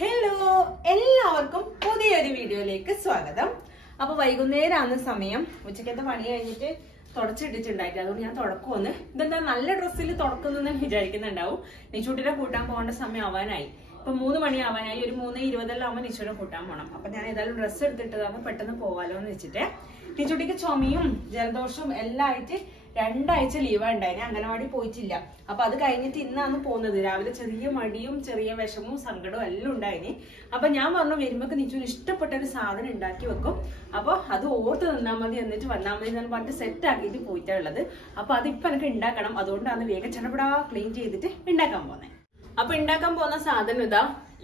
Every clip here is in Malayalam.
ഹലോ, എല്ലാവർക്കും പുതിയൊരു വീഡിയോയിലേക്ക് സ്വാഗതം. അപ്പൊ വൈകുന്നേരമാണ് സമയം. ഉച്ചക്കത്തെ പണി കഴിഞ്ഞിട്ട് തുടച്ചിട്ടിട്ടുണ്ടായിട്ട് അതുകൊണ്ട് ഞാൻ തുടക്കുമെന്ന്. ഇതെന്താ നല്ല ഡ്രസ്സിൽ തുടക്കുന്നെന്ന് വിചാരിക്കുന്നുണ്ടാവും. നിച്ചൂട്ടിനെ കൂട്ടാൻ പോകേണ്ട സമയം ആവാനായി. ഇപ്പൊ 3 മണി ആവാനായി. ഒരു 3:20 ആവുമ്പോൾ നിച്ചൂട്ടിനെ കൂട്ടാൻ പോകണം. അപ്പൊ ഞാൻ ഏതായാലും ഡ്രസ്സ് എടുത്തിട്ടതാണ് പെട്ടെന്ന് പോവാലോ എന്ന് വെച്ചിട്ട്. നിച്ചൂട്ടിക്ക് ചുമയും ജലദോഷവും എല്ലാം ആയിട്ട് 2 ആഴ്ച ലീവാ ഉണ്ടായിന്. അംഗനവാടി പോയിട്ടില്ല. അപ്പൊ അത് കഴിഞ്ഞിട്ട് ഇന്നാണ് പോകുന്നത്. രാവിലെ ചെറിയ മടിയും ചെറിയ വിഷമവും സങ്കടവും എല്ലാം ഉണ്ടായിന്. അപ്പൊ ഞാൻ പറഞ്ഞു വരുമ്പോ നിച്ചൂന് ഇഷ്ടപ്പെട്ട ഒരു സാധനം ഉണ്ടാക്കി വെക്കും, അപ്പൊ അത് ഓർത്ത് നിന്നാൽ മതി, എന്നിട്ട് വന്നാൽ മതി എന്ന് പറഞ്ഞിട്ട് സെറ്റ് ആക്കിയിട്ട് പോയിട്ടുള്ളത്. അപ്പൊ അതിപ്പോ എനിക്ക് ഉണ്ടാക്കണം. അതുകൊണ്ടാണ് വേഗം ചടപടാ ക്ലീൻ ചെയ്തിട്ട് ഉണ്ടാക്കാൻ പോകുന്നത്. അപ്പൊ ഉണ്ടാക്കാൻ പോകുന്ന സാധനം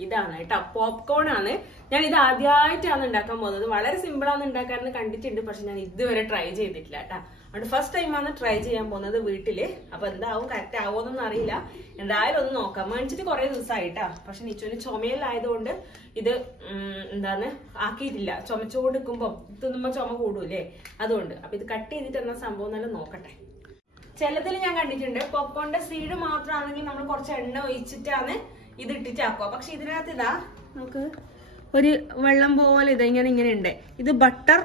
ഇതാണ് കേട്ടോ, പോപ്കോൺ ആണ്. ഞാൻ ഇത് ആദ്യമായിട്ടാണ് ഉണ്ടാക്കാൻ പോകുന്നത്. വളരെ സിമ്പിൾ ആണ് ഉണ്ടാക്കാനെന്ന് കണ്ടിട്ടുണ്ട്, പക്ഷെ ഞാൻ ഇതുവരെ ട്രൈ ചെയ്തിട്ടില്ല കേട്ടോ. അതുകൊണ്ട് ഫസ്റ്റ് ടൈമാണ് ട്രൈ ചെയ്യാൻ പോകുന്നത് വീട്ടില്. അപ്പൊ എന്താവും, കറക്റ്റ് ആവുമെന്നൊന്നും അറിയില്ല. എന്തായാലും ഒന്ന് നോക്കാം. മേടിച്ചിട്ട് കുറെ ദിവസമായിട്ടാ, പക്ഷെ നിച്ചോന് ചുമയിലായതുകൊണ്ട് ഇത് ആക്കിയിട്ടില്ല. ചുമച്ചുകൊണ്ട് നിൽക്കുമ്പോ തിന്നുമ്പോ ചുമ കൂടൂലേ, അതുകൊണ്ട്. അപ്പൊ ഇത് കട്ട് ചെയ്തിട്ട് എന്നാ സംഭവം എന്നെല്ലാം നോക്കട്ടെ. ചിലതിൽ ഞാൻ കണ്ടിട്ടുണ്ട് പോപ്കോണിന്റെ സീഡ് മാത്രമാണെങ്കിൽ നമ്മൾ കുറച്ച് എണ്ണ ഒഴിച്ചിട്ടാണ് ഇത് ഇട്ടിട്ടാക്കുക. പക്ഷെ ഇതിനകത്ത് നമുക്ക് ഒരു വെള്ളം പോലെ ഇങ്ങനെ ഉണ്ട്. ഇത് ബട്ടർ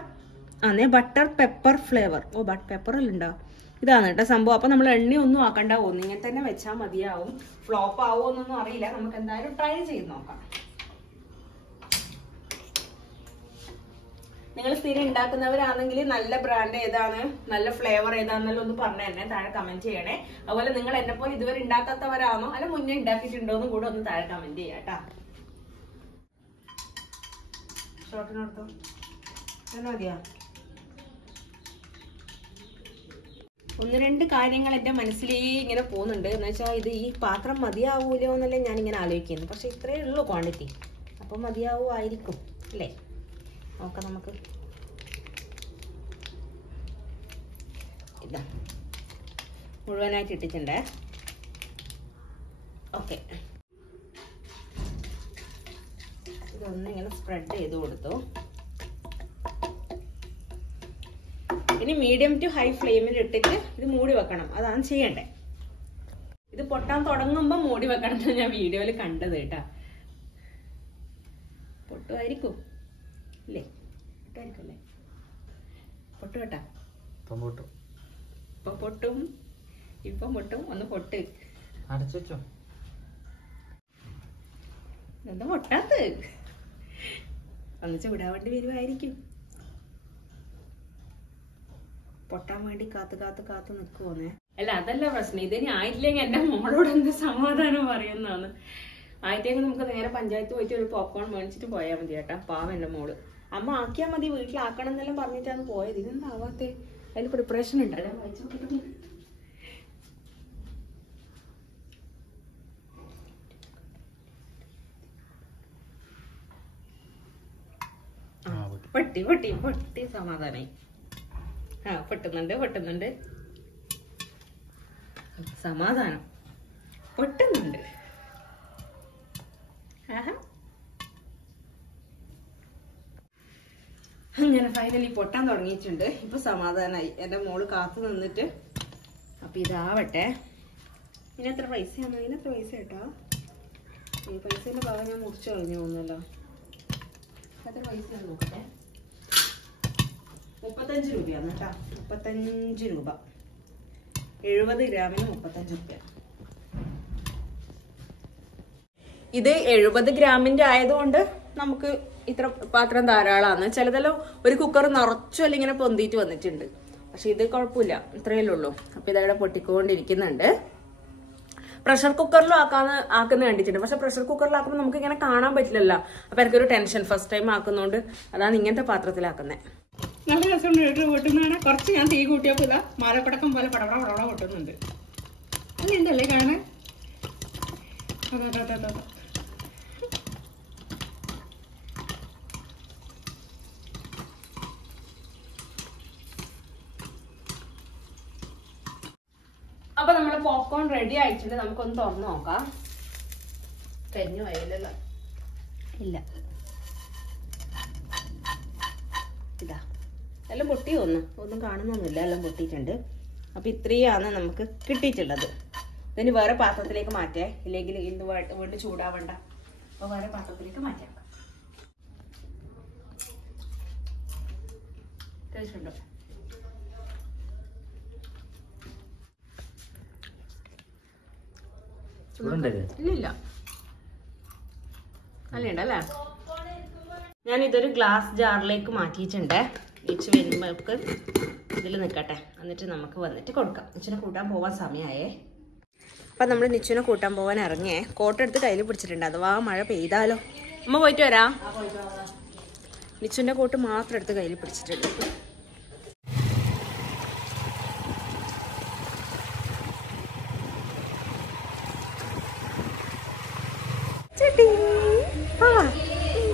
ആണ്, ബട്ടർ പെപ്പർ ഫ്ലേവർ. ഓ, പെപ്പറെല്ലാം ഉണ്ടോ? ഇതാണ് കേട്ടോ സംഭവം. അപ്പൊ നമ്മൾ എണ്ണയൊന്നും ആക്കണ്ട പോകുന്നു, ഇങ്ങനെ തന്നെ വെച്ചാൽ മതിയാവും. ഫ്ലോപ്പ് ആവുമോന്നൊന്നും അറിയില്ല. നമുക്ക് എന്തായാലും ട്രൈ ചെയ്ത് നോക്കാം. നിങ്ങൾ സ്ഥിരം ഉണ്ടാക്കുന്നവരാണെങ്കിൽ നല്ല ബ്രാൻഡ് ഏതാണ്, നല്ല ഫ്ലേവർ ഏതാണെന്നെല്ലാം ഒന്ന് പറഞ്ഞു തന്നെ താഴെ കമന്റ് ചെയ്യണേ. അതുപോലെ നിങ്ങൾ എന്നെ പോലെ ഇതുവരെ ഉണ്ടാക്കാത്തവരാണോ അല്ല മുന്നേ ഉണ്ടാക്കിയിട്ടുണ്ടോന്നും കൂടെ ഒന്ന് താഴെ കമന്റ് ചെയ്യാം കേട്ടാ. ഷോർട്ടിനടുത്തോ മതിയാ. 1-2 കാര്യങ്ങൾ എന്റെ മനസ്സിലേക്ക് ഇങ്ങനെ പോകുന്നുണ്ട്. എന്ന് വെച്ചാൽ ഇത് ഈ പാത്രം മതിയാവൂലോ എന്നല്ലേ ഞാൻ ഇങ്ങനെ ആലോചിക്കുന്നു. പക്ഷെ ഇത്രയേ ഉള്ളൂ ക്വാണ്ടിറ്റി, അപ്പൊ മതിയാവുമായിരിക്കും അല്ലേ? നോക്കാം നമുക്ക്. ഇതാ മുഴുവനായിട്ട് ഇട്ടിട്ടുണ്ടേ. ഓക്കെ, ഇതൊന്നിങ്ങനെ സ്പ്രെഡ് ചെയ്ത് കൊടുത്തു. ഇനി മീഡിയം ടു ഹൈ ഫ്ലെയിമിൽ ഇട്ടിട്ട് ഇത് മൂടി വെക്കണം. അതാണ് ചെയ്യണ്ടേ. ഇത് പൊട്ടാൻ തുടങ്ങുമ്പോ മൂടി വെക്കണം എന്ന് ഞാൻ വീഡിയോയിൽ കണ്ടത് കേട്ടാ. പൊട്ടുമായിരിക്കും അല്ലേ? പൊട്ടുമായിരിക്കും അല്ലേ? പൊട്ടു കേട്ടാ. ഇപ്പൊ പൊട്ടും, ഇപ്പം പൊട്ടും. ഒന്ന് പൊട്ട്. അടച്ചോ. എന്താ പൊട്ടാത്ത്? ഒന്നിച്ച് വിടാൻ വേണ്ടി വരുമായിരിക്കും. പൊട്ടാൻ വേണ്ടി കാത്ത് നിൽക്കുവോന്നേ. അല്ല, അതല്ല പ്രശ്നം. ഇതിന് ആയിട്ടില്ലെങ്കിൽ എന്റെ മോളോട് എന്ത് സമാധാനം പറയുന്നതാണ്. ആയിട്ടെങ്കിൽ നമുക്ക് നേരെ പഞ്ചായത്ത് പോയിട്ട് ഒരു പോപ്കോൺ മേടിച്ചിട്ട് പോയാൽ മതി കേട്ടാ. പാവം എന്റെ മോള്. അമ്മ ആക്കിയാൽ മതി, വീട്ടിലാക്കണം എന്നെല്ലാം പറഞ്ഞിട്ടാണ് പോയത്. ഇതെന്താവാത്തെ? അതിൽ പ്രിപ്പറേഷൻ ഉണ്ടല്ലോ. വായിച്ചു നോക്കട്ടെ. പൊട്ടി സമാധാനായി. പൊട്ടുന്നുണ്ട് സമാധാനം. പൊട്ടുന്നുണ്ട്. അങ്ങനെ ഫൈനലി പൊട്ടാൻ തുടങ്ങിയിട്ടുണ്ട്. ഇപ്പൊ സമാധാനായി. എന്റെ മോള് കാത്തു നിന്നിട്ട്. അപ്പൊ ഇതാവട്ടെ. ഇതിനെത്ര പൈസയാണോ? ഇതിനെത്ര പൈസ കേട്ടോ? ഈ പൈസന്റെ ഭാഗം ഞാൻ മുറിച്ചു കളഞ്ഞു തോന്നല്ലോ. എത്ര പൈസയാണ് നോക്കട്ടെ. 35 രൂപയാണ് കേട്ടോ. 35 രൂപ. 70 ഗ്രാമിന് 35 രൂപ. ഇത് 70 ഗ്രാമിന്റെ ആയതുകൊണ്ട് നമുക്ക് ഇത്ര പാത്രം ധാരാളമാണ്. ചിലതെല്ലാം ഒരു കുക്കർ നിറച്ചു അല്ല ഇങ്ങനെ പൊന്തിയിട്ട് വന്നിട്ടുണ്ട്. പക്ഷെ ഇത് കുഴപ്പമില്ല, ഇത്രയല്ലേ ഉള്ളൂ. അപ്പൊ ഇതവിടെ പൊട്ടിക്കൊണ്ടിരിക്കുന്നുണ്ട്. പ്രഷർ കുക്കറിലും ആക്കുന്ന കണ്ടിട്ടുണ്ട്. പക്ഷെ പ്രഷർ കുക്കറിലാക്കുമ്പോൾ നമുക്ക് ഇങ്ങനെ കാണാൻ പറ്റില്ലല്ലോ. അപ്പൊ എനിക്കൊരു ടെൻഷൻ. ഫസ്റ്റ് ടൈം ആക്കുന്നോണ്ട് അതാണ് ഇങ്ങനത്തെ പാത്രത്തിലാക്കുന്നത്. നല്ല രസമുണ്ട് പൊട്ടുന്നതാണ്. കുറച്ച് ഞാൻ തീ കൂട്ടിയപ്പോ ഇതാ മാലപ്പടക്കം പോലെ പടപട പൊട്ടുന്നുണ്ട്. അല്ല എന്തല്ലേ കാണാൻ. അപ്പൊ നമ്മള് പോപ്കോൺ റെഡി ആയിട്ടുണ്ട്. നമുക്കൊന്ന് തുറന്നു നോക്കാം. കരിഞ്ഞു പോയില്ലല്ലോ. ഇല്ല, ഇതാ എല്ലാം പൊട്ടി. ഒന്നും കാണുന്നൊന്നുമില്ല, എല്ലാം പൊട്ടിയിട്ടുണ്ട്. അപ്പൊ ഇത്രയാണ് നമുക്ക് കിട്ടിയിട്ടുള്ളത്. ഇതിന് വേറെ പാത്രത്തിലേക്ക് മാറ്റേ, ഇല്ലെങ്കിൽ ഇത് വീണ്ടും ചൂടാവണ്ട. അപ്പൊ വേറെ പാത്രത്തിലേക്ക് മാറ്റാം. കഴിച്ചുണ്ടോ? ഇല്ല നല്ലുണ്ടല്ലേ. ഞാൻ ഇതൊരു ഗ്ലാസ് ജാറിലേക്ക് മാറ്റിയിട്ടുണ്ട്. ഇച്ച് വരുമ്പോൾക്ക് ഇതിൽ നിൽക്കട്ടെ, എന്നിട്ട് നമുക്ക് വന്നിട്ട് കൊടുക്കാം. നിച്ചുനെ കൂട്ടാൻ പോവാൻ സമയമായേ. അപ്പം നമ്മൾ നിച്ചുനെ കൂട്ടാൻ പോവാൻ ഇറങ്ങിയേ. കോട്ടെടുത്ത് കയ്യിൽ പിടിച്ചിട്ടുണ്ട്, അഥവാ മഴ പെയ്താലോ. അമ്മ പോയിട്ട് വരാം. നിച്ചുൻ്റെ കോട്ട് മാത്രം എടുത്ത് കയ്യിൽ പിടിച്ചിട്ടുണ്ട്.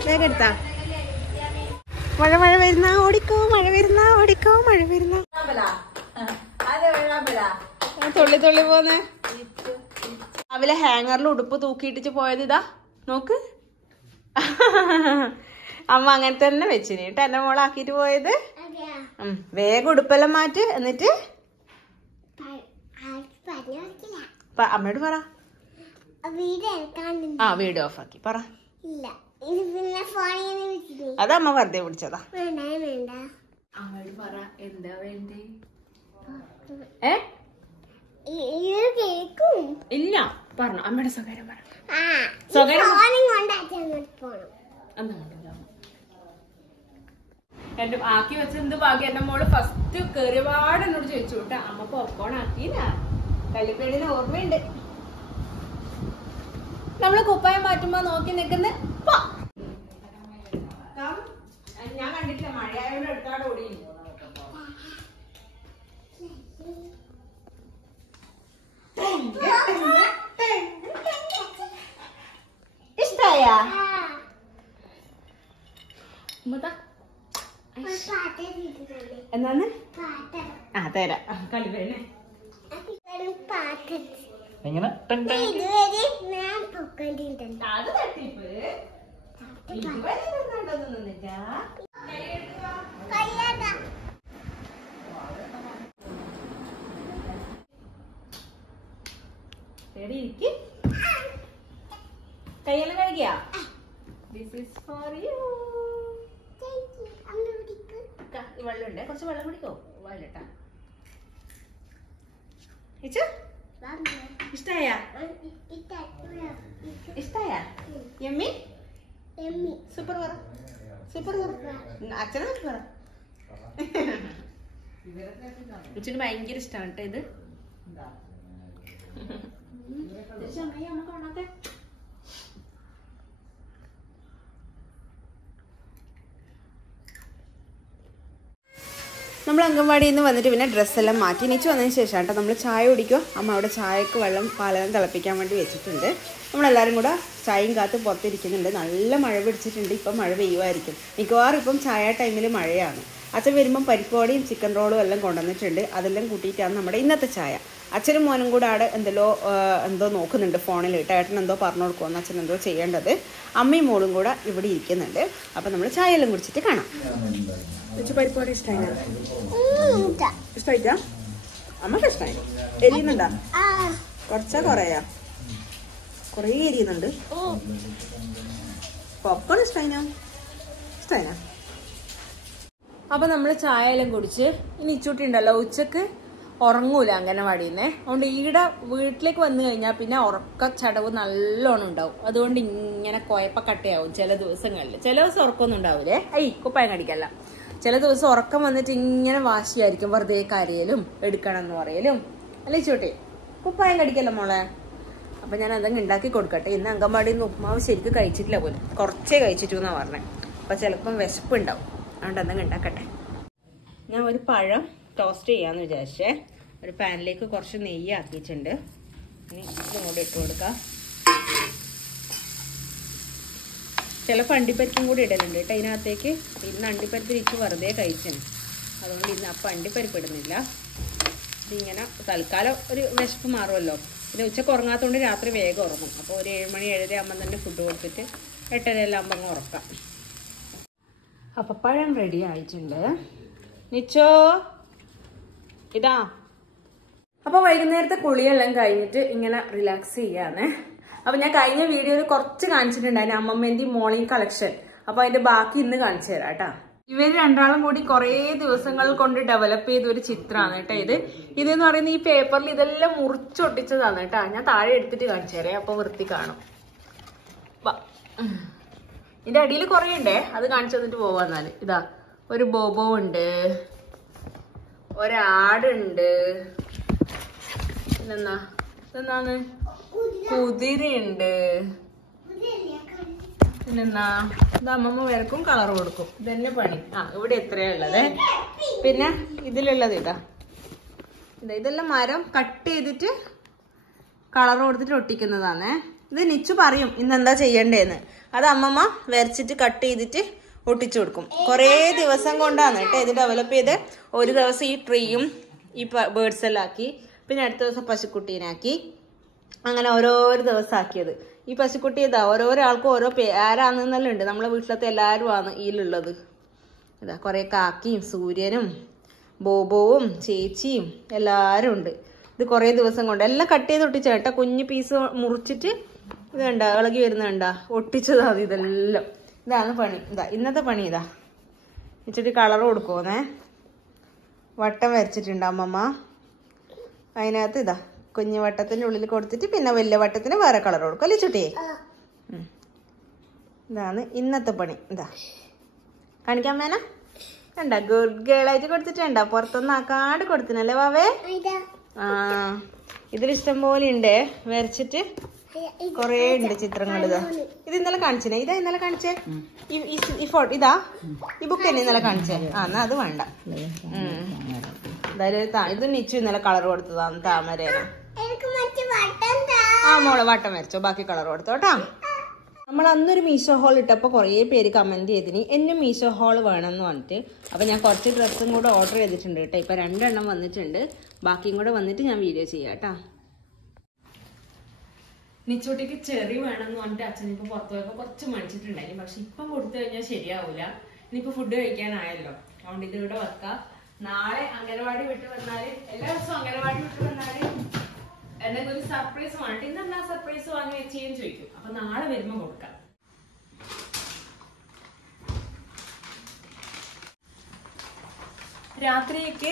വേഗം എടുത്താ. മഴ വരുന്ന ഓടിക്കോ, മഴ വരുന്ന ഓടിക്കോ, മഴ വരുന്ന. തുള്ളി തുള്ളി പോന്നെ. രാവിലെ ഹാങ്ങറിൽ ഉടുപ്പ് തൂക്കിയിട്ടിച്ച് പോയത് ഇതാ നോക്ക്. അമ്മ അങ്ങനെ തന്നെ വെച്ചിന് കേട്ടോ എന്റെ മോളാക്കിട്ട് പോയത്. വേഗം ഉടുപ്പെല്ലാം മാറ്റ്, എന്നിട്ട് അമ്മയോട് പറ. വീഡിയോ ഓഫ് ആക്കി പറ. അതമ്മ വെറുതെ പിടിച്ചതാ. അമ്മയോട് പറ എന്താ വേണ്ടേ. ഇല്ല പറഞ്ഞു. അമ്മയുടെ സ്വകാര്യം പറ. എന്റെ ആക്കി വെച്ച എന്ത് ഭാഗ്യം. എന്റെ മോള് ഫസ്റ്റ് കേറിയപാട് എന്നോട് ചോദിച്ചു കേട്ടാ അമ്മ പോപ്കോൺ ആക്കിയില്ല. കല്ലിപ്പേടിന് ഓർമ്മയുണ്ട്. നമ്മള് കുപ്പായം മാറ്റുമ്പോ നോക്കി നിക്കുന്ന ഞാൻ കണ്ടിട്ടില്ല. മഴയായോണ്ട് എടുത്താട് ഓടി. ഇഷ്ടായ എന്നാന്ന് തരാ. കളിപ്പേനെ എങ്ങനെ അത് തട്ടിപ്പ് കയ്യെല്ലാം കഴുകിയ. This is for you. വെള്ളമുണ്ട്, കുറച്ച് വെള്ളം കുടിക്കോ. വയലട്ടാ ഇഷ്ടായ ഇഷ്ടായ യമ്മി സൂപ്പർ പറ. സൂപ്പർ പറ. അച്ഛനെ പറ. ഉച്ചന് ഭയങ്കര ഇഷ്ടമാണ് കേട്ടോ ഇത്. അമ്മ കാണാത്തെ. നമ്മൾ അംഗൻവാടിയിൽ നിന്ന് വന്നിട്ട് പിന്നെ ഡ്രസ്സെല്ലാം മാറ്റി നീച്ച് വന്നതിന് ശേഷം കേട്ടോ നമ്മൾ ചായ കുടിക്കുക. അമ്മ അവിടെ ചായക്ക് പാലെല്ലാം തിളപ്പിക്കാൻ വേണ്ടി വെച്ചിട്ടുണ്ട്. നമ്മളെല്ലാവരും കൂടെ ചായയും കാത്ത് പുറത്തിരിക്കുന്നുണ്ട്. നല്ല മഴ പിടിച്ചിട്ടുണ്ട്. ഇപ്പം മഴ പെയ്യുമായിരിക്കും. മിക്കവാറും ഇപ്പം ചായ ടൈമിൽ മഴയാണ്. അച്ഛൻ വരുമ്പം പരിപ്പോടിയും ചിക്കൻ റോളും എല്ലാം കൊണ്ടുവന്നിട്ടുണ്ട്. അതെല്ലാം കൂട്ടിയിട്ടാണ് നമ്മുടെ ഇന്നത്തെ ചായ. അച്ഛനും മോനും കൂടെ അവിടെ എന്തോ നോക്കുന്നുണ്ട് ഫോണിൽ. ഏട്ടൻ എന്തോ പറഞ്ഞു കൊടുക്കുമെന്ന് അച്ഛൻ എന്തോ ചെയ്യേണ്ടത്. അമ്മയും മോളും കൂടെ ഇവിടെ ഇരിക്കുന്നുണ്ട്. അപ്പം നമ്മൾ ചായ എല്ലാം കുടിച്ചിട്ട് കാണാം. പരിപ്പോടി ഇഷ്ടമായി? ഇഷ്ടമായിട്ടാ? അമ്മക്ക് ഇഷ്ടമായി. എരിയുന്നുണ്ടാ? കുറച്ചാ കുറയാ? കുറേ എരിയുന്നുണ്ട്. പോപ്കോൺ ഇഷ്ടമായിനാ? ഇഷ്ടമായിനാ? അപ്പൊ നമ്മള് ചായ എല്ലാം കുടിച്ച് ഇനി ഇച്ചൂട്ടി ഉണ്ടല്ലോ ഉച്ചക്ക് ഉറങ്ങൂല അംഗനവാടിന്ന്. അതുകൊണ്ട് ഈടെ വീട്ടിലേക്ക് വന്നു കഴിഞ്ഞാൽ പിന്നെ ഉറക്കച്ചടവ് നല്ലോണം ഉണ്ടാവും. അതുകൊണ്ട് ഇങ്ങനെ കുഴപ്പക്കട്ടയാവും ചില ദിവസങ്ങളിൽ. ചില ദിവസം ഉറക്കമൊന്നും ഉണ്ടാവൂലേ. കുപ്പായം കടിക്കല്ല. ചില ദിവസം ഉറക്കം വന്നിട്ട് ഇങ്ങനെ വാശിയായിരിക്കും. വെറുതെ കരയലും എടുക്കണം എന്ന് പറയലും. അല്ലേ ചോട്ടെ? കുപ്പായം കടിക്കല്ല മോളെ. അപ്പൊ ഞാൻ അതങ്ങ് ഉണ്ടാക്കി കൊടുക്കട്ടെ. ഇന്ന് അംഗൻവാടിയിൽ നിന്ന് ഉപ്മാവ് ശരിക്കും കഴിച്ചിട്ടില്ല പോലും. കുറച്ചേ കഴിച്ചിട്ടു എന്നാ പറഞ്ഞത്. അപ്പൊ ചിലപ്പം വിശപ്പ് ഉണ്ടാവും. അതുകൊണ്ട് അതങ്ങ് ഉണ്ടാക്കട്ടെ. ഞാൻ ഒരു പഴം ടോസ്റ്റ് ചെയ്യാന്ന് വിചാരിച്ചേ. ഒരു പാനിലേക്ക് കുറച്ച് നെയ്യ് ആക്കിയിട്ടുണ്ട്. ഇനി ഇതും കൂടി ഇട്ട് കൊടുക്കാം. ചിലപ്പോൾ അണ്ടിപ്പരിപ്പും കൂടി ഇടലുണ്ട് കേട്ടോ ഇതിനകത്തേക്ക്. ഇന്ന് അണ്ടിപ്പരിപ്പ് ഇരിച്ച് വെറുതെ കഴിച്ചാണ്. അതുകൊണ്ട് ഇന്ന് അപ്പം അണ്ടിപ്പരിപ്പ് ഇടുന്നില്ല. ഇതിങ്ങനെ തൽക്കാലം ഒരു വിശപ്പ് മാറുമല്ലോ. പിന്നെ ഉച്ചക്ക് ഉറങ്ങാത്തതുകൊണ്ട് രാത്രി വേഗം ഉറങ്ങും. അപ്പോൾ ഒരു 7 മണി 7:30 ആകുമ്പോൾ തന്നെ ഫുഡ് കൊടുത്തിട്ട് 8:30 എല്ലാം ആകുമ്പോൾ ഉറക്കാം. അപ്പം പഴം റെഡി ആയിട്ടുണ്ട്. നിച്ചോ ഇതാ. അപ്പോൾ വൈകുന്നേരത്തെ കുളിയെല്ലാം കഴിഞ്ഞിട്ട് ഇങ്ങനെ റിലാക്സ് ചെയ്യാന്ന്. അപ്പൊ ഞാൻ കഴിഞ്ഞ വീഡിയോയിൽ കുറച്ച് കാണിച്ചിട്ടുണ്ടായിരുന്നു അമ്മമ്മേന്റെയും മോളിയും കളക്ഷൻ. അപ്പൊ അതിന്റെ ബാക്കി ഇന്ന് കാണിച്ചു തരാം കേട്ടാ. ഇവര് രണ്ടാളും കൂടി കുറെ ദിവസങ്ങൾ കൊണ്ട് ഡെവലപ്പ് ചെയ്ത ഒരു ചിത്രമാണ് കേട്ടോ ഇതെന്ന് പറയുന്നത് ഈ പേപ്പറിൽ ഇതെല്ലാം മുറിച്ചൊട്ടിച്ചതാണ് കേട്ടാ. ഞാൻ താഴെ എടുത്തിട്ട് കാണിച്ചു തരാം, അപ്പൊ വൃത്തി കാണും. ഇതിന്റെ അടിയിൽ കുറെ ഉണ്ടേ, അത് കാണിച്ചു തന്നിട്ട് പോവാന്നാല്. ഇതാ ഒരു ബോബോ ഉണ്ട്, ഒരാടുണ്ട്, പിന്നെന്താ ഇതെന്താണ് കുതിരയുണ്ട്, പിന്നെന്താ ഇത് അമ്മമ്മ വരക്കും കളർ കൊടുക്കും. ഇതന്നെ പണി. ഇവിടെ എത്രയാ ഉള്ളത്. പിന്നെ ഇതിലുള്ളത് ഇതെല്ലാം മരം കട്ട് ചെയ്തിട്ട് കളർ കൊടുത്തിട്ട് ഒട്ടിക്കുന്നതാണ്. ഇത് നിച്ചു പറയും ഇന്നെന്താ ചെയ്യണ്ടേന്ന്. അത് അമ്മമ്മ വരച്ചിട്ട് കട്ട് ചെയ്തിട്ട് ഒട്ടിച്ചു കൊടുക്കും. കുറേ ദിവസം കൊണ്ടാണ് കേട്ടോ ഇത് ഡെവലപ്പ് ചെയ്ത്. ഒരു ദിവസം ഈ ട്രീയും ഈ ബേർഡ്സ് എല്ലാം ആക്കി, പിന്നെ അടുത്ത ദിവസം പശുക്കുട്ടീനാക്കി, അങ്ങനെ ഓരോരോ ദിവസം ആക്കിയത്. ഈ പശുക്കുട്ടി ഓരോരോ ആൾക്കും ഓരോ ആരാന്നെല്ലാം ഉണ്ട്. നമ്മളെ വീട്ടിലത്തെ എല്ലാവരും ആണ് ഇതിലുള്ളത്. ഇതാ കുറെ കാക്കിയും സൂര്യനും ബോബോവും ചേച്ചിയും എല്ലാവരും ഉണ്ട്. ഇത് കുറേ ദിവസം കൊണ്ട് എല്ലാം കട്ട് ചെയ്ത് ഒട്ടിച്ച കേട്ടോ. കുഞ്ഞു പീസ് മുറിച്ചിട്ട് ഇത് കണ്ട ഇളകി വരുന്ന കണ്ട ഒട്ടിച്ചതാണ് ഇതെല്ലാം. ഇതാണ് പണി. ഇന്നത്തെ പണി വെച്ചിട്ട് കളർ കൊടുക്കുമെന്നേ. വട്ടം വരച്ചിട്ടുണ്ട് അമ്മമ്മ. അതിനകത്ത് കുഞ്ഞു വട്ടത്തിന്റെ ഉള്ളിൽ കൊടുത്തിട്ട് പിന്നെ വലിയ വട്ടത്തിന് വേറെ കളർ കൊടുക്കും അല്ലേ ചുട്ടിയെ. ഇതാണ് ഇന്നത്തെ പണി. കാണിക്കാൻ മേന കണ്ട ഗുഡ് ഗേൾ ആയിട്ട് കൊടുത്തിട്ടുണ്ട. പുറത്തൊന്നും ആക്കാണ്ട് കൊടുത്തിനല്ലേ വാവേ. ഇതിലിഷ്ടം പോലെ ഉണ്ട് വരച്ചിട്ട്. കൊറേ ഉണ്ട് ചിത്രങ്ങൾ. ഇത് ഇന്നലെ കാണിച്ചേ. ഇന്നലെ കാണിച്ചേ ഈ ഫോട്ടോ ഈ ബുക്ക് തന്നെ ഇന്നലെ കാണിച്ചേ. എന്നാ അത് വേണ്ട. എന്തായാലും ഇത് നിച്ചു ഇന്നലെ കളർ കൊടുത്തതാണ് താമരേന. മോളെ വട്ടം വരച്ചോ, ബാക്കി കളർ കൊടുത്തോ കേട്ടോ. നമ്മൾ അന്നൊരു മീഷോ ഹോൾ ഇട്ടപ്പോൾ കുറേ പേര് കമന്റ് ചെയ്തിന് എന്നും മീഷോ ഹോൾ വേണമെന്ന് പറഞ്ഞിട്ട്. അപ്പൊ ഞാൻ കുറച്ച് ഡ്രസ്സും കൂടെ ഓർഡർ ചെയ്തിട്ടുണ്ട് കേട്ടോ. ഇപ്പൊ 2 എണ്ണം വന്നിട്ടുണ്ട്. ബാക്കിയും കൂടെ വന്നിട്ട് ഞാൻ വീഡിയോ ചെയ്യാം കേട്ടോ. നിച്ചോട്ടിക്ക് ചെറി വേണമെന്ന് പറഞ്ഞിട്ട് അച്ഛൻ ഇപ്പൊ പുറത്തു പോയപ്പോ കുറച്ച് മടിച്ചിട്ടുണ്ടായി. പക്ഷെ ഇപ്പം കൊടുത്തു കഴിഞ്ഞാൽ ശരിയാവൂല. ഇനിയിപ്പോ ഫുഡ് കഴിക്കാനായല്ലോ, അതുകൊണ്ട് ഇത് ഇവിടെ വെക്കാം. നാളെ അംഗനവാടി വിട്ട് വന്നാല്, എല്ലാ ദിവസവും അംഗനവാടി വിട്ട് വന്നാല് എന്തെങ്കിലും ഒരു സർപ്രൈസ് വാങ്ങിട്ട് ഇന്നെന്താ സർപ്രൈസ് വാങ്ങി വെച്ചേന്ന് ചോദിക്കും. അപ്പൊ നാളെ വരുമ്പോ കൊടുക്കാം. രാത്രിക്ക്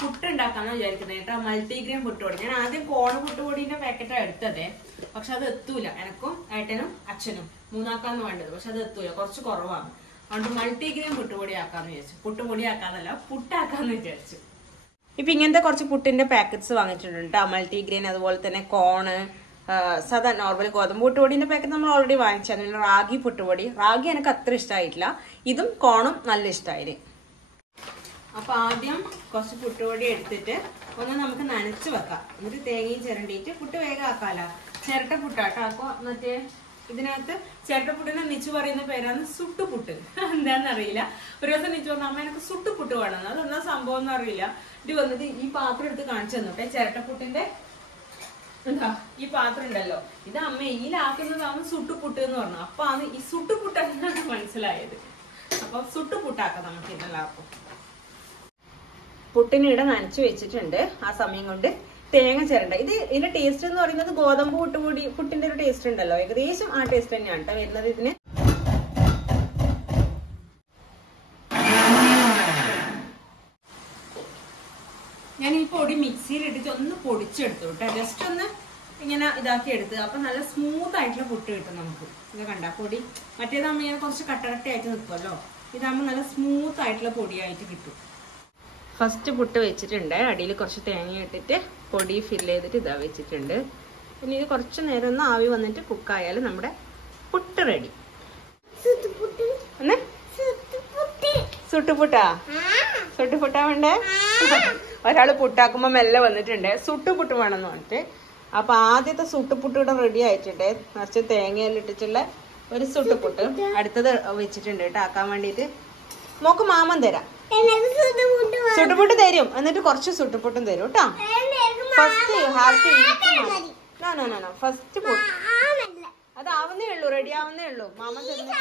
പുട്ടുണ്ടാക്കാന്ന് വിചാരിക്കുന്നത് കേട്ടോ. മൾട്ടിഗ്രെയിൻ പുട്ടുപൊടി. ഞാൻ ആദ്യം കോണ് പുട്ടുപൊടിന്റെ പാക്കറ്റാണ് എടുത്തത്. പക്ഷെ അത് എത്തൂല. എനക്കും ഏട്ടനും അച്ഛനും 3 ആക്കാന്ന് വേണ്ടത്. പക്ഷെ അത് എത്തൂല, കുറച്ച് കുറവാണ്. അതുകൊണ്ട് മൾട്ടിഗ്രെയിൻ പുട്ടുപൊടി ആക്കാന്ന് വിചാരിച്ചു. പുട്ടുപൊടി ആക്കാന്നല്ല, പുട്ടാക്കാന്ന് വിചാരിച്ചു. ഇപ്പൊ ഇങ്ങനത്തെ കുറച്ച് പുട്ടിന്റെ പാക്കറ്റ്സ് വാങ്ങിച്ചിട്ടുണ്ട്. മൾട്ടിഗ്രെയിൻ, അതുപോലെ തന്നെ കോണ്, സാധാ നോർമൽ ഗോതമ്പ് പുട്ടുപൊടിന്റെ പാക്കറ്റ് നമ്മൾ ഓൾറെഡി വാങ്ങിച്ചാൽ. റാഗി പുട്ടുപൊടി. റാഗി എനിക്ക് അത്ര ഇഷ്ടമായിട്ടില്ല. ഇതും കോണും നല്ല ഇഷ്ടമായി. അപ്പൊ ആദ്യം കുറച്ച് പുട്ടുപൊടി എടുത്തിട്ട് ഒന്ന് നമുക്ക് നനച്ച് വെക്കാം. എന്നിട്ട് തേങ്ങയും ചിരണ്ടിയിട്ട് പുട്ട് വേഗം ആക്കാല. ചിരട്ട പുട്ടാട്ടോ. അപ്പൊ മറ്റേ ഇതിനകത്ത് ചിരട്ടപ്പുട്ടിനെ നിച്ചു പറയുന്ന പേരാണ് സുട്ടുപുട്ട്. എന്താന്നറിയില്ല. ഒരു ദിവസം നിച്ചു പറഞ്ഞ അമ്മ എനിക്ക് സുട്ടുപുട്ട് വേണം. അതെന്നാ സംഭവം എന്ന് അറിയില്ല. ഇത് വന്നിട്ട് ഈ പാത്രം എടുത്ത് കാണിച്ചു തന്നോട്ടെ. ചിരട്ടപ്പുട്ടിന്റെ ഈ പാത്രം ഉണ്ടല്ലോ, ഇത് അമ്മ ഈലാക്കുന്നതാണ് സുട്ടുപുട്ട് എന്ന് പറഞ്ഞു. അപ്പൊ ആണ് ഈ സുട്ടുപുട്ട് എന്നാണ് മനസ്സിലായത്. അപ്പൊ സുട്ടുപുട്ടാക്കാം നമുക്ക് ഇന്നെല്ലാവർക്കും. പുട്ടിനിടെ നനച്ചു വെച്ചിട്ടുണ്ട്. ആ സമയം കൊണ്ട് തേങ്ങ ചിരണ്ട. ഇതിന്റെ ടേസ്റ്റ് എന്ന് പറയുന്നത് ഗോതമ്പ് പുട്ടിന്റെ ഒരു ടേസ്റ്റ് ഉണ്ടല്ലോ, ഏകദേശം ആ ടേസ്റ്റ് തന്നെയാണ് കേട്ടോ വരുന്നത് ഇതിന്. ഞാൻ ഈ പൊടി മിക്സിയിൽ ഇട്ടിട്ട് ഒന്ന് പൊടിച്ചെടുത്തു കേട്ടോ. ജസ്റ്റ് ഒന്ന് ഇങ്ങനെ ഇതാക്കി എടുത്ത്. അപ്പൊ നല്ല സ്മൂത്ത് ആയിട്ടുള്ള പുട്ട് കിട്ടും നമുക്ക്. ഇത് കണ്ട പൊടി മറ്റേതാകുമ്പോ ഇങ്ങനെ കുറച്ച് കട്ടകട്ടയായിട്ട് നിൽക്കുമല്ലോ. ഇതാകുമ്പോൾ നല്ല സ്മൂത്ത് ആയിട്ടുള്ള പൊടിയായിട്ട് കിട്ടും. ഫസ്റ്റ് പുട്ട് വെച്ചിട്ടുണ്ട്. അടിയിൽ കുറച്ച് തേങ്ങ ഇട്ടിട്ട് പൊടി ഫില്ല് ചെയ്തിട്ട് ഇതാ വെച്ചിട്ടുണ്ട്. ഇനി ഇത് കുറച്ച് നേരം ഒന്ന് ആവി വന്നിട്ട് കുക്കായാലും നമ്മുടെ പുട്ട് റെഡി. സുട്ടുപുട്ടാ? സുട്ടുപുട്ടാ വേണ്ടേ? ഒരാള് പുട്ടാക്കുമ്പോ മെല്ലെ വന്നിട്ടുണ്ട് സുട്ടുപുട്ട് വേണമെന്ന് പറഞ്ഞിട്ട്. അപ്പൊ ആദ്യത്തെ സുട്ടുപുട്ട് ഇവിടെ റെഡി ആയിട്ടുണ്ട്. നിറച്ച് തേങ്ങയെല്ലാം ഇട്ടിട്ടുള്ള ഒരു സുട്ടുപുട്ട് അടുത്തത് വെച്ചിട്ടുണ്ട് കേട്ടോ ആക്കാൻ വേണ്ടിട്ട്. മോക്ക് മാമൻ തരാം. സുട്ടുപുട്ട് തരും, എന്നിട്ട് കുറച്ച് സുട്ടുപുട്ടും തരും കേട്ടോ. First you have to eat. No first puttu. അതാവുന്നേ ഉള്ളൂ, റെഡി ആവുന്നേ ഉള്ളൂ. മാമൻ തന്നിട്ട്